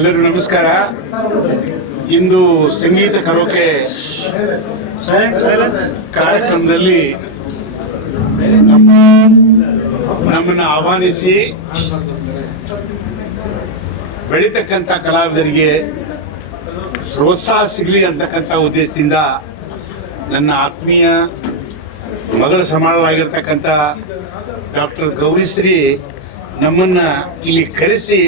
ಎಲ್ಲರಿಗೂ ನಮಸ್ಕಾರ. ಇಂದು ಸಂಗೀತ ಕರೋಕೆ ಕಾರ್ಯಕ್ರಮದಲ್ಲಿ ನಮ್ಮ ನಮ್ಮನ್ನು ಆಹ್ವಾನಿಸಿ ಬೆಳೀತಕ್ಕಂಥ ಕಲಾವಿದರಿಗೆ ಪ್ರೋತ್ಸಾಹ ಸಿಗಲಿ ಅಂತಕ್ಕಂಥ ಉದ್ದೇಶದಿಂದ ನನ್ನ ಆತ್ಮೀಯ ಮಗಳ ಸಮಾನವಾಗಿರ್ತಕ್ಕಂಥ ಡಾಕ್ಟರ್ ಗೌರಿಶ್ರೀ ನಮ್ಮನ್ನು ಇಲ್ಲಿ ಕರೆಸಿ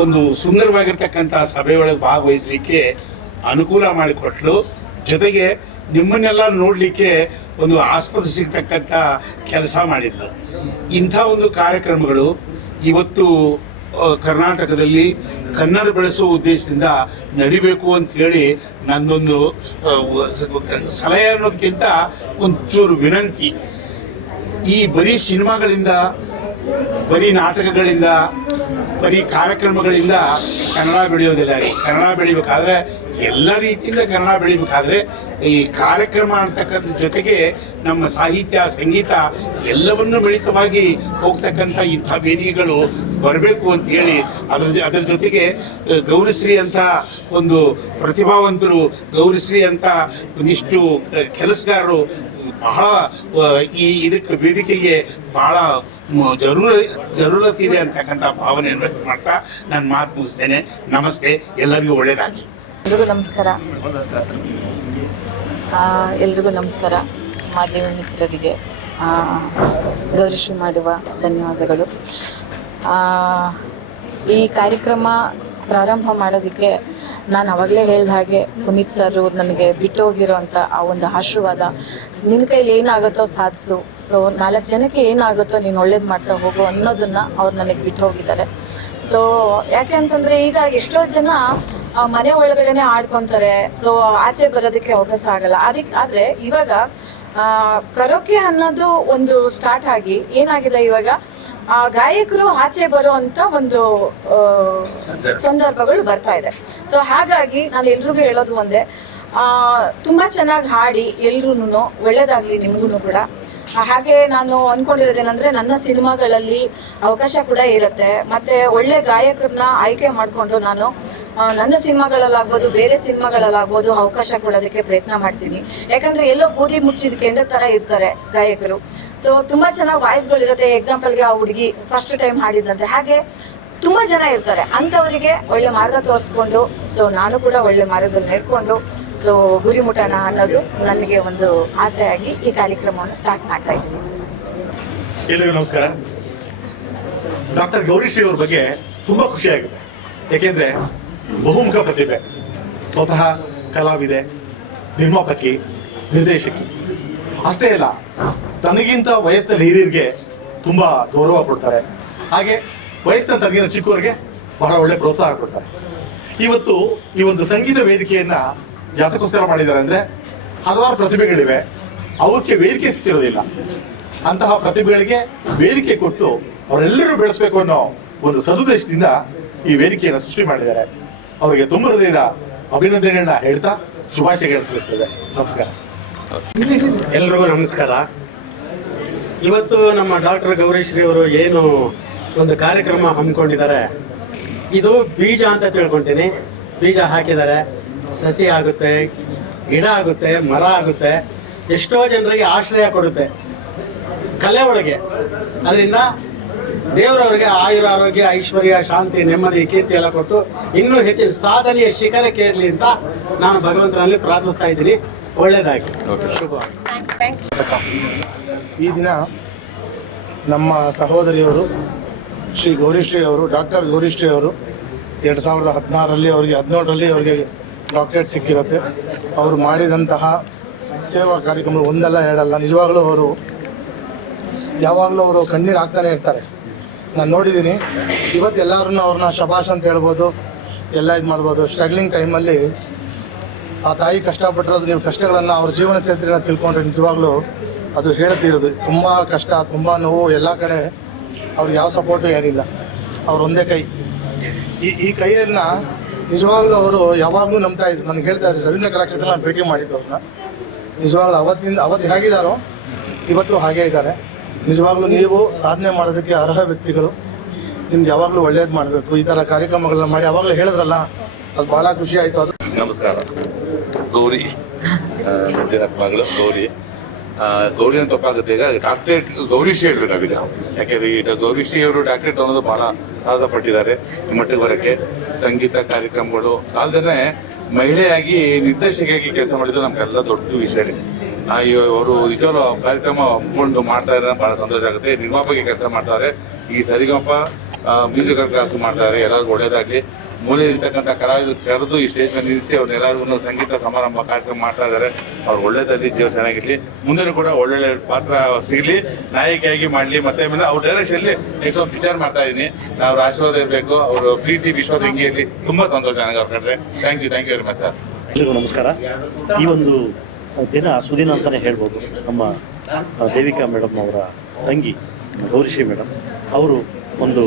ಒಂದು ಸುಂದರವಾಗಿರ್ತಕ್ಕಂಥ ಸಭೆಯೊಳಗೆ ಭಾಗವಹಿಸಲಿಕ್ಕೆ ಅನುಕೂಲ ಮಾಡಿಕೊಟ್ಲು. ಜೊತೆಗೆ ನಿಮ್ಮನ್ನೆಲ್ಲ ನೋಡಲಿಕ್ಕೆ ಒಂದು ಆಸ್ಪದ ಸಿಗ್ತಕ್ಕಂಥ ಕೆಲಸ ಮಾಡಿದ್ಲು. ಇಂಥ ಒಂದು ಕಾರ್ಯಕ್ರಮಗಳು ಇವತ್ತು ಕರ್ನಾಟಕದಲ್ಲಿ ಕನ್ನಡ ಬೆಳೆಸುವ ಉದ್ದೇಶದಿಂದ ನಡಿಬೇಕು ಅಂತ ಹೇಳಿ ನನ್ನೊಂದು ಸಲಹೆ ಅನ್ನೋದಕ್ಕಿಂತ ಒಂಚೂರು ವಿನಂತಿ. ಈ ಬರೀ ಸಿನಿಮಾಗಳಿಂದ ಬರೀ ನಾಟಕಗಳಿಂದ ಬರೀ ಕಾರ್ಯಕ್ರಮಗಳಿಂದ ಕನ್ನಡ ಬೆಳೆಯೋದಿಲ್ಲ ಕನ್ನಡ ಬೆಳಿಬೇಕಾದ್ರೆ ಎಲ್ಲ ರೀತಿಯಿಂದ ಕನ್ನಡ ಬೆಳಿಬೇಕಾದ್ರೆ ಈ ಕಾರ್ಯಕ್ರಮ ಅಂತಕ್ಕಂಥ ಜೊತೆಗೆ ನಮ್ಮ ಸಾಹಿತ್ಯ, ಸಂಗೀತ ಎಲ್ಲವನ್ನು ಮಿಳಿತವಾಗಿ ಹೋಗ್ತಕ್ಕಂಥ ಇಂಥ ವೇದಿಕೆಗಳು ಬರಬೇಕು ಅಂತ ಹೇಳಿ ಅದ್ರ ಅದರ ಜೊತೆಗೆ ಗೌರಿಶ್ರೀ ಅಂತ ಒಂದು ಪ್ರತಿಭಾವಂತರು, ಗೌರಿಶ್ರೀ ಅಂತ ಒಂದಿಷ್ಟು ಕೆಲಸಗಾರರು ಬಹಳ ಈ ಇದಕ್ಕೆ ವೇದಿಕೆಗೆ ಬಹಳ ಜರೂರ, ಜರೂರತ್ ಇದೆ ಅಂತಕ್ಕಂಥ ಭಾವನೆಯನ್ನು ಮಾಡ್ತಾ ನಾನು ಮಾತು ಮುಗಿಸ್ತೇನೆ. ನಮಸ್ತೆ. ಎಲ್ಲರಿಗೂ ಒಳ್ಳೆಯದಾಗಲಿ ಎಲ್ರಿಗೂ ನಮಸ್ಕಾರ. ಎಲ್ರಿಗೂ ನಮಸ್ಕಾರ. ಮಾಧ್ಯಮ ಮಿತ್ರರಿಗೆ ಗೌರಿಶ್ರೀ ಮಾಡುವ ಧನ್ಯವಾದಗಳು. ಈ ಕಾರ್ಯಕ್ರಮ ಪ್ರಾರಂಭ ಮಾಡೋದಕ್ಕೆ ನಾನು ಅವಾಗಲೇ ಹೇಳ್ದ ಹಾಗೆ ಪುನೀತ್ ಸರ್ ನನಗೆ ಬಿಟ್ಟು ಹೋಗಿರೋಂಥ ಆ ಒಂದು ಆಶೀರ್ವಾದ ನಿನ್ನ ಕೈಲಿ ಏನಾಗುತ್ತೋ ಸಾಧಿಸು. ಸೊ ನಾಲ್ಕು ಜನಕ್ಕೆ ಏನಾಗುತ್ತೋ ನೀನು ಒಳ್ಳೇದು ಮಾಡ್ತಾ ಹೋಗು ಅನ್ನೋದನ್ನು ಅವ್ರು ನನಗೆ ಬಿಟ್ಟು ಹೋಗಿದ್ದಾರೆ. ಸೊ ಯಾಕೆ ಅಂತಂದರೆ ಈಗ ಎಷ್ಟೋ ಜನ ಮನೆ ಒಳಗಡೆನೆ ಆಡ್ಕೊಂತಾರೆ. ಸೊ ಆಚೆ ಬರೋದಕ್ಕೆ ಅವಕಾಶ ಆಗಲ್ಲ. ಅದಕ್ಕೆ ಆದ್ರೆ ಇವಾಗ ಕರೋಕೆ ಅನ್ನೋದು ಒಂದು ಸ್ಟಾರ್ಟ್ ಆಗಿ ಏನಾಗಿದೆ ಇವಾಗ? ಆ, ಗಾಯಕರು ಆಚೆ ಬರೋ ಅಂತ ಒಂದು ಸಂದರ್ಭಗಳು ಬರ್ತಾ ಇದೆ. ಸೊ ಹಾಗಾಗಿ ನಾನು ಎಲ್ರಿಗೂ ಹೇಳೋದು ಒಂದೇ. ಆ, ತುಂಬಾ ಚೆನ್ನಾಗಿ ಹಾಡಿ ಎಲ್ರೂ ಒಳ್ಳೇದಾಗ್ಲಿ ನಿಮ್ಗೂ ಕೂಡ. ಹಾಗೆ ನಾನು ಅನ್ಕೊಂಡಿರೋದೇನಂದ್ರೆ ನನ್ನ ಸಿನಿಮಾಗಳಲ್ಲಿ ಅವಕಾಶ ಕೂಡ ಇರುತ್ತೆ. ಮತ್ತೆ ಒಳ್ಳೆ ಗಾಯಕರನ್ನ ಆಯ್ಕೆ ಮಾಡಿಕೊಂಡು ನಾನು ನನ್ನ ಸಿನಿಮಾಗಳಲ್ಲಾಗ್ಬೋದು, ಬೇರೆ ಸಿನಿಮಾಗಳಲ್ಲಾಗ್ಬೋದು ಅವಕಾಶ ಕೊಡೋದಕ್ಕೆ ಪ್ರಯತ್ನ ಮಾಡ್ತೀನಿ. ಯಾಕಂದ್ರೆ ಎಲ್ಲೋ ಬೂದಿ ಮುಚ್ಚಿದ ಕೆಂಡ ತರ ಇರ್ತಾರೆ ಗಾಯಕರು. ಸೊ ತುಂಬಾ ಚೆನ್ನಾಗಿ ವಾಯ್ಸ್ಗಳಿರುತ್ತೆ ಎಕ್ಸಾಂಪಲ್ಗೆ ಆ ಹುಡುಗಿ ಫಸ್ಟ್ ಟೈಮ್ ಹಾಡಿದಂತೆ ಹಾಗೆ ತುಂಬಾ ಜನ ಇರ್ತಾರೆ. ಅಂಥವರಿಗೆ ಒಳ್ಳೆ ಮಾರ್ಗ ತೋರಿಸ್ಕೊಂಡು ಸೊ ನಾನು ಕೂಡ ಒಳ್ಳೆ ಮಾರ್ಗದಲ್ಲಿ ನಡ್ಕೊಂಡು ಸೊ ಗುರಿ ಮುಟ್ಟೋಣ ಅನ್ನೋದು ನನಗೆ ಒಂದು ಆಸೆ ಆಗಿ ಈ ಕಾರ್ಯಕ್ರಮವನ್ನು ಸ್ಟಾರ್ಟ್ ಮಾಡ್ತಾ ಇದ್ದೀನಿ ಎಲ್ಲರಿಗೂ ನಮಸ್ಕಾರ. ಡಾಕ್ಟರ್ ಗೌರಿಶ್ರೀ ಅವ್ರ ಬಗ್ಗೆ ತುಂಬಾ ಖುಷಿ ಆಗುತ್ತೆ. ಯಾಕೆಂದ್ರೆ ಬಹುಮುಖ ಪ್ರತಿಭೆ, ಸ್ವತಃ ಕಲಾವಿದೆ, ನಿರ್ಮಾಪಕಿ, ನಿರ್ದೇಶಕಿ. ಅಷ್ಟೇ ಅಲ್ಲ, ತನಗಿಂತ ವಯಸ್ಸಿನಲ್ಲಿ ಹಿರಿಯರಿಗೆ ತುಂಬಾ ಗೌರವ ಕೊಡ್ತಾರೆ. ಹಾಗೆ ವಯಸ್ಸಿನ ತನಗಿನ ಚಿಕ್ಕವರಿಗೆ ಬಹಳ ಒಳ್ಳೆ ಪ್ರೋತ್ಸಾಹ ಕೊಡ್ತಾರೆ. ಇವತ್ತು ಈ ಒಂದು ಸಂಗೀತ ವೇದಿಕೆಯನ್ನ ಯಾತಕ್ಕೋಸ್ಕರ ಮಾಡಿದ್ದಾರೆ ಅಂದ್ರೆ ಹಲವಾರು ಪ್ರತಿಭೆಗಳಿವೆ. ಅವಕ್ಕೆ ವೇದಿಕೆ ಸಿಕ್ಕಿರೋದಿಲ್ಲ. ಅಂತಹ ಪ್ರತಿಭೆಗಳಿಗೆ ವೇದಿಕೆ ಕೊಟ್ಟು ಅವರೆಲ್ಲರೂ ಬೆಳೆಸಬೇಕು ಅನ್ನೋ ಒಂದು ಸದುದ್ದೇಶದಿಂದ ಈ ವೇದಿಕೆಯನ್ನು ಸೃಷ್ಟಿ ಮಾಡಿದ್ದಾರೆ. ಅವರಿಗೆ ತುಂಬ ಹೃದಯದ ಅಭಿನಂದನೆಗಳನ್ನ ಹೇಳ್ತಾ ಶುಭಾಶಯಗಳನ್ನು ತಿಳಿಸ್ತೇವೆ. ನಮಸ್ಕಾರ. ಎಲ್ರಿಗೂ ನಮಸ್ಕಾರ. ಇವತ್ತು ನಮ್ಮ ಡಾಕ್ಟರ್ ಗೌರೀಶ್ರೀ ಅವರು ಏನು ಒಂದು ಕಾರ್ಯಕ್ರಮ ಹಮ್ಮಿಕೊಂಡಿದ್ದಾರೆ, ಇದು ಬೀಜ ಅಂತ ತಿಳ್ಕೊತೀನಿ. ಬೀಜ ಹಾಕಿದ್ದಾರೆ. ಸಸಿ ಆಗುತ್ತೆ ಗಿಡ ಆಗುತ್ತೆ ಮರ ಆಗುತ್ತೆ ಎಷ್ಟೋ ಜನರಿಗೆ ಆಶ್ರಯ ಕೊಡುತ್ತೆ. ಕಲೆ ಒಳಗೆ. ಅದರಿಂದ ದೇವರವರಿಗೆ ಆಯುರ ಆರೋಗ್ಯ ಐಶ್ವರ್ಯ ಶಾಂತಿ ನೆಮ್ಮದಿ ಕೀರ್ತಿ ಎಲ್ಲ ಕೊಟ್ಟು ಇನ್ನೂ ಹೆಚ್ಚಿನ ಸಾಧನೆಯ ಶಿಖರಕ್ಕೆ ಇರಲಿ ಅಂತ ನಾನು ಭಗವಂತನಲ್ಲಿ ಪ್ರಾರ್ಥಿಸ್ತಾ ಇದ್ದೀನಿ. ಒಳ್ಳೇದಾಗಿ ಶುಭ. ಈ ದಿನ ನಮ್ಮ ಸಹೋದರಿಯವರು ಶ್ರೀ ಗೌರಿಶ್ರೀ ಅವರು ಡಾಕ್ಟರ್ ಗೌರಿಶ್ರೀ ಅವರು ಎರಡು ಸಾವಿರದ ಹದಿನಾರರಲ್ಲಿ ಅವರಿಗೆ ಹದಿನೇಳರಲ್ಲಿ ಅವರಿಗೆ ಡಾಕ್ಟರೇಟ್ ಸಿಕ್ಕಿರುತ್ತೆ. ಅವರು ಮಾಡಿದಂತಹ ಸೇವಾ ಕಾರ್ಯಕ್ರಮ ಒಂದಲ್ಲ ಎರಡಲ್ಲ, ನಿಜವಾಗಲೂ ಅವರು ಯಾವಾಗಲೂ ಅವರು ಕಣ್ಣೀರು ಹಾಕ್ತಾನೆ ಇರ್ತಾರೆ. ನಾನು ನೋಡಿದ್ದೀನಿ ಇವತ್ತು ಎಲ್ಲರನ್ನ ಅವ್ರನ್ನ ಶಬಾಷ್ ಅಂತ ಹೇಳ್ಬೋದು, ಎಲ್ಲ ಇದು ಮಾಡ್ಬೋದು. ಸ್ಟ್ರಗ್ಲಿಂಗ್ ಟೈಮಲ್ಲಿ ಆ ತಾಯಿ ಕಷ್ಟಪಟ್ಟಿರೋದು, ನೀವು ಕಷ್ಟಗಳನ್ನು ಅವ್ರ ಜೀವನ ಚರಿತ್ರೆನ ತಿಳ್ಕೊಂಡ್ರೆ ನಿಜವಾಗ್ಲೂ ಅದು ಹೇಳ್ತಿರೋದು. ತುಂಬ ಕಷ್ಟ, ತುಂಬ ನೋವು, ಎಲ್ಲ ಕಡೆ ಅವ್ರಿಗೆ ಯಾವ ಸಪೋರ್ಟು ಏನಿಲ್ಲ. ಅವ್ರ ಒಂದೇ ಕೈ. ಈ ಈ ಕೈಯನ್ನು ನಿಜವಾಗ್ಲೂ ಅವರು ಯಾವಾಗಲೂ ನಂಬ್ತಾ ಇದ್ರು. ನನಗೆ ಹೇಳ್ತಾ ಇದ್ರು, ರವೀಂದ್ರ ಕಲಾಕ್ಷೇತ್ರ ನಾನು ಭೇಟಿ ಮಾಡಿದ್ದು ಅವ್ರನ್ನ. ನಿಜವಾಗ್ಲೂ ಅವತ್ತಿಂದ, ಅವತ್ತು ಹೇಗಿದ್ದಾರೋ, ಇವತ್ತು ಹಾಗೇ ಇದ್ದಾರೆ. ನಿಜವಾಗ್ಲೂ ನೀವು ಸಾಧನೆ ಮಾಡೋದಕ್ಕೆ ಅರ್ಹ ವ್ಯಕ್ತಿಗಳು. ನಿಮ್ಗೆ ಯಾವಾಗಲೂ ಒಳ್ಳೇದು ಮಾಡಬೇಕು. ಈ ಥರ ಕಾರ್ಯಕ್ರಮಗಳನ್ನ ಮಾಡಿ ಯಾವಾಗಲೂ ಹೇಳಿದ್ರಲ್ಲ, ಅದು ಭಾಳ ಖುಷಿ ಆಯಿತು. ಅದು ನಮಸ್ಕಾರ. ಗೌರಿ. ಮಗಳು, ಗೌರಿ. ಗೌರಿ ಅಂತ ತಪ್ಪಾಗುತ್ತೆ ಈಗ ಡಾಕ್ಟರೇಟ್ ಗೌರಿಶ್ರೀ ಹೇಳ್ಬೇಕಾಗಿದೆ ಯಾಕೆಂದ್ರೆ ಈಗ ಗೌರಿಶ್ರೀ ಅವರು ಡಾಕ್ಟರೇಟ್ ಅನ್ನೋದು ಬಹಳ ಸಾಹಸ ಪಟ್ಟಿದ್ದಾರೆ ಮಟ್ಟಿಗೆ ಬರೋಕ್ಕೆ. ಸಂಗೀತ ಕಾರ್ಯಕ್ರಮಗಳು. ಸಾಲದೇ ಮಹಿಳೆಯಾಗಿ ನಿರ್ದೇಶಕಿಯಾಗಿ ಕೆಲಸ ಮಾಡಿದ್ರು ನಮ್ಗೆಲ್ಲ ದೊಡ್ಡ ವಿಷಯ ರೀ. ಆ, ಅವರು ನಿಜವಾಗ್ಲೂ ಕಾರ್ಯಕ್ರಮ ಒಪ್ಕೊಂಡು ಮಾಡ್ತಾ ಇದ್ದಾರೆ ಬಹಳ ಸಂತೋಷ ಆಗುತ್ತೆ. ನಿರ್ಮಾಪಕಿ ಕೆಲಸ ಮಾಡ್ತಾರೆ. ಈ ಸರಿಗಮಪ ಮ್ಯೂಸಿಕಲ್ ಕ್ಲಾಸ್ ಮಾಡ್ತಾರೆ. ಎಲ್ಲರಿಗೂ ಒಳ್ಳೇದಾಗ್ಲಿ. ಮೂಲೆ ಇರ್ತಕ್ಕಂಥ ಕಲಾವಿದರು ಕರೆದು ಈ ಸ್ಟೇಜ್ ಮೇಲೆ ನಿಲ್ಲಿಸಿ ಅವ್ರನ್ನೆಲ್ಲರಿಗೂ ಸಂಗೀತ ಸಮಾರಂಭ ಕಾರ್ಯಕ್ರಮ ಮಾಡ್ತಾ ಇದ್ದಾರೆ. ಅವ್ರು ಒಳ್ಳೇದಲ್ಲಿ ಜೀವ ಚೆನ್ನಾಗಿರಲಿ. ಮುಂದೆನೂ ಕೂಡ ಒಳ್ಳೊಳ್ಳೆ ಪಾತ್ರ ಸಿಗಲಿ, ನಾಯಕಿಯಾಗಿ ಮಾಡಲಿ. ಮತ್ತೆ ಆಮೇಲೆ ಅವ್ರ ಡೈರೆಕ್ಷನ್ಲಿ ನೆಕ್ಸ್ಟ್ ಒಂದು ವಿಚಾರ ಮಾಡ್ತಾ ಇದ್ದೀನಿ. ನಾವು ಆಶೀರ್ವಾದ ಇರಬೇಕು, ಅವರು ಪ್ರೀತಿ, ವಿಶ್ವಾಸ ಹಿಂಗೆಯಲ್ಲಿ ತುಂಬ ತುಂಬಾ ಸಂತೋಷ ನನಗೆ ಅವ್ರ ಕಂಡ್ರೆ. Thank you thank you very much sir ಎಲ್ರಿಗೂ ನಮಸ್ಕಾರ. ಈ ಒಂದು ದಿನ ಸುದಿನ ಅಂತಲೇ ಹೇಳ್ಬೋದು. ನಮ್ಮ ದೇವಿಕಾ ಮೇಡಮ್ ಅವರ ತಂಗಿ ಗೌರಿಶಿ ಮೇಡಮ್ ಅವರು ಒಂದು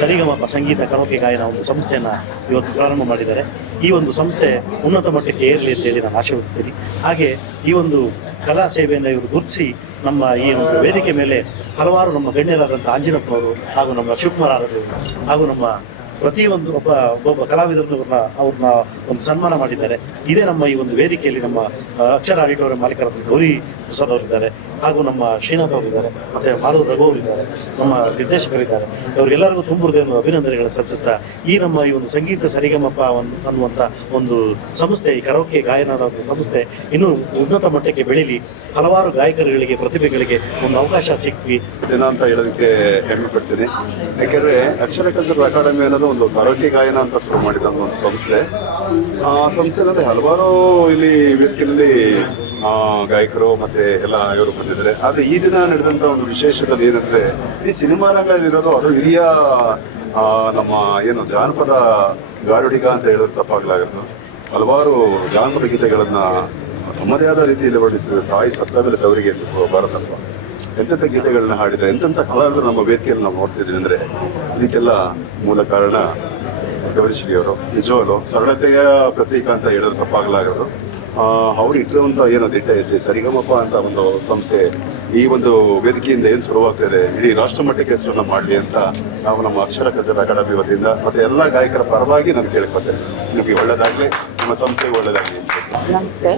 ಸರಿಗಮ ಸರಿಗಮಪ ಸಂಗೀತ ಕರೋಕೆ ಗಾಯನ ಒಂದು ಸಂಸ್ಥೆಯನ್ನು ಇವತ್ತು ಪ್ರಾರಂಭ ಮಾಡಿದ್ದಾರೆ. ಈ ಒಂದು ಸಂಸ್ಥೆ ಉನ್ನತ ಮಟ್ಟಕ್ಕೆ ಏರಲಿ ಅಂತೇಳಿ ನಾನು ಆಶೀರ್ವದಿಸ್ತೀನಿ. ಹಾಗೆ ಈ ಒಂದು ಕಲಾ ಸೇವೆಯನ್ನು ಇವರು ಗುರುತಿಸಿ ನಮ್ಮ ಈ ಒಂದು ವೇದಿಕೆ ಮೇಲೆ ಹಲವಾರು ನಮ್ಮ ಗಣ್ಯರಾದಂಥ ಆಂಜನಪ್ಪನವರು ಹಾಗೂ ನಮ್ಮ ಶಿವಕುಮಾರ್ ಆರಾಧ್ಯ ಹಾಗೂ ನಮ್ಮ ಪ್ರತಿಯೊಂದು ಒಬ್ಬ, ಒಬ್ಬೊಬ್ಬ ಕಲಾವಿದರನ್ನು ಅವ್ರನ್ನ ಅವ್ರನ್ನ ಒಂದು ಸನ್ಮಾನ ಮಾಡಿದ್ದಾರೆ. ಇದೇ ನಮ್ಮ ಈ ಒಂದು ವೇದಿಕೆಯಲ್ಲಿ ನಮ್ಮ ಅಕ್ಷರ ಆಡಿಟೋರಿಯಂ ಮಾಲೀಕರಾದ ಗೌರಿ ಪ್ರಸಾದ್ ಅವರಿದ್ದಾರೆ. ಹಾಗೂ ನಮ್ಮ ಶ್ರೀನಾಥ್ ಅವರಿದ್ದಾರೆ. ಮತ್ತೆ ಮಾಧವ್ ರಘು ಅವರಿದ್ದಾರೆ. ನಮ್ಮ ನಿರ್ದೇಶಕರಿದ್ದಾರೆ. ಅವರಿಗೆಲ್ಲರಿಗೂ ತುಂಬ ಹೃದಯದ ಅಭಿನಂದನೆಗಳನ್ನು ಸಲ್ಲಿಸುತ್ತಾ ಈ ನಮ್ಮ ಈ ಒಂದು ಸಂಗೀತ ಸರಿಗಮಪ್ಪ ಅನ್ನುವಂಥ ಒಂದು ಸಂಸ್ಥೆ, ಈ ಕರೋಕೆ ಗಾಯನದ ಒಂದು ಸಂಸ್ಥೆ ಇನ್ನೂ ಉನ್ನತ ಮಟ್ಟಕ್ಕೆ ಬೆಳೀಲಿ. ಹಲವಾರು ಗಾಯಕರುಗಳಿಗೆ, ಪ್ರತಿಭೆಗಳಿಗೆ ಒಂದು ಅವಕಾಶ ಸಿಕ್ವಿ. ದಿನ ಅಂತ ಹೇಳೋದಕ್ಕೆ ಹೆಮ್ಮೆ ಪಡ್ತೀನಿ. ಯಾಕೆಂದ್ರೆ ಅಕ್ಷರ ಕಲ್ಚರ್ ಅಕಾಡೆಮಿ ಅನ್ನೋದು ಒಂದು ಕರಾಟೆ ಗಾಯನ ಅಂತ ಶುರು ಮಾಡಿದ ಒಂದು ಸಂಸ್ಥೆ. ಆ ಸಂಸ್ಥೆನಲ್ಲಿ ಹಲವಾರು ಇಲ್ಲಿ ವೇದಿಕೆಯಲ್ಲಿ ಗಾಯಕರು ಮತ್ತೆ ಎಲ್ಲ ಇವರು ಬಂದಿದ್ದಾರೆ. ಆದ್ರೆ ಈ ದಿನ ನಡೆದಂತ ಒಂದು ವಿಶೇಷದಲ್ಲಿ ಏನಂದ್ರೆ, ಈ ಸಿನಿಮಾ ರಂಗದಲ್ಲಿರೋದು ಅದು ಹಿರಿಯ ನಮ್ಮ ಏನು ಜಾನಪದ ಗಾರುಡಿಗ ಅಂತ ಹೇಳಿದ್ರೆ ತಪ್ಪಾಗ್ಲಾಗದು. ಹಲವಾರು ಜಾನಪದ ಗೀತೆಗಳನ್ನ ತಮ್ಮದೇ ಆದ ರೀತಿಯಲ್ಲಿ ವರ್ಣಿಸಿದ ತಾಯಿ ಸತ್ತ ಮೇಲೆ ತವರಿಗೆ ಬರತಪ್ಪ ಎಂತೆಂಥ ಗೀತೆಗಳನ್ನ ಹಾಡಿದ್ದಾರೆ ಎಂತೆಂಥ ಕಲಾವಿದರು ನಮ್ಮ ವೇದಿಕೆಯಲ್ಲಿ ನಾವು ನೋಡ್ತಿದ್ದೀವಿ ಅಂದ್ರೆ ಇದಕ್ಕೆಲ್ಲ ಮೂಲ ಕಾರಣ ಗೌರಿಶ್ರೀ ಅವರು. ನಿಜವಾಗ್ಲು ಸರಳತೆಯ ಪ್ರತೀಕ ಅಂತ ಹೇಳೋದು ತಪ್ಪಾಗಲಾಗದು. ಆ, ಅವ್ರು ಇಟ್ಟಿರುವಂತ ಏನು ದಿಟ್ಟ ಹೆಜ್ಜೆ ಸರಿಗಮಪ ಅಂತ ಒಂದು ಸಂಸ್ಥೆ ಈ ಒಂದು ವೇದಿಕೆಯಿಂದ ಏನು ಶುರುವಾಗ್ತಾ ಇದೆ ಇಡೀ ರಾಷ್ಟ್ರ ಮಟ್ಟಕ್ಕೆ ಹೆಸರನ್ನ ಮಾಡಲಿ ಅಂತ ನಾವು ನಮ್ಮ ಅಕ್ಷರ ಕಚೇರಿ ಅಕಾಡೆಮಿ ವತಿಯಿಂದ ಮತ್ತೆ ಎಲ್ಲ ಗಾಯಕರ ಪರವಾಗಿ ನಾನು ಕೇಳ್ಕೊತೇನೆ. ನಿಮಗೆ ಒಳ್ಳೆಯದಾಗಲಿ ನಿಮ್ಮ ಸಂಸ್ಥೆಗೆ ಒಳ್ಳೆಯದಾಗಲಿ ನಮಸ್ತೆ.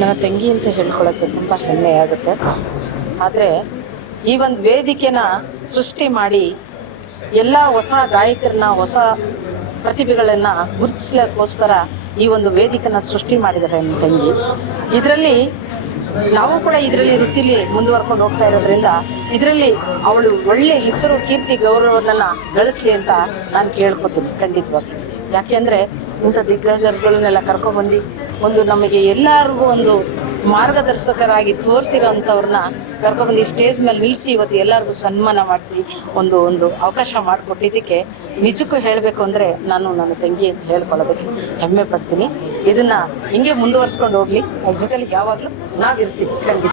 ನನ್ನ ತಂಗಿ ಅಂತ ಹೇಳ್ಕೊಳ್ಳೋಕ್ಕೆ ತುಂಬ ಹೆಮ್ಮೆ ಆಗುತ್ತೆ. ಆದರೆ ಈ ಒಂದು ವೇದಿಕೆನ ಸೃಷ್ಟಿ ಮಾಡಿ ಎಲ್ಲ ಹೊಸ ಗಾಯಕರನ್ನ, ಹೊಸ ಪ್ರತಿಭೆಗಳನ್ನು ಗುರುತಿಸ್ಲಿಕ್ಕೋಸ್ಕರ ಈ ಒಂದು ವೇದಿಕೆನ ಸೃಷ್ಟಿ ಮಾಡಿದ್ದಾರೆ ನನ್ನ ತಂಗಿ. ಇದರಲ್ಲಿ ನಾವು ಕೂಡ ಇದರಲ್ಲಿ ವೃತ್ತಿಲಿ ಮುಂದುವರ್ಕೊಂಡು ಹೋಗ್ತಾ ಇರೋದ್ರಿಂದ ಇದರಲ್ಲಿ ಅವಳು ಒಳ್ಳೆ ಹೆಸರು, ಕೀರ್ತಿ ಗೌರವವನ್ನು ಗಳಿಸ್ಲಿ ಅಂತ ನಾನು ಕೇಳ್ಕೊತೀನಿ ಖಂಡಿತವಾಗಿ ಯಾಕೆಂದರೆ ಇಂಥ ದಿಗ್ಗಜರುಗಳನ್ನೆಲ್ಲ ಕರ್ಕೊಬಂದು ಒಂದು ನಮಗೆ ಎಲ್ಲರಿಗೂ ಒಂದು ಮಾರ್ಗದರ್ಶಕರಾಗಿ ತೋರಿಸಿರೋಂಥವ್ರನ್ನ ಕರ್ಕೊಬಂದು ಈ ಸ್ಟೇಜ್ ಮೇಲೆ ನಿಲ್ಲಿಸಿ ಇವತ್ತು ಎಲ್ಲರಿಗೂ ಸನ್ಮಾನ ಮಾಡಿಸಿ ಒಂದು ಒಂದು ಅವಕಾಶ ಮಾಡಿಕೊಟ್ಟಿದ್ದಕ್ಕೆ ನಿಜಕ್ಕೂ ಹೇಳಬೇಕು ಅಂದರೆ ನಾನು ನನ್ನ ತಂಗಿ ಅಂತ ಹೇಳ್ಕೊಳ್ಳೋದಕ್ಕೆ ಹೆಮ್ಮೆ ಪಡ್ತೀನಿ. ಇದನ್ನು ಹಿಂಗೆ ಮುಂದುವರ್ಸ್ಕೊಂಡು ಹೋಗಲಿ. ಅವ್ರ ಜೊತೆಲಿ ಯಾವಾಗಲೂ ನಾವಿರ್ತೀವಿ. ಖಂಡಿತ.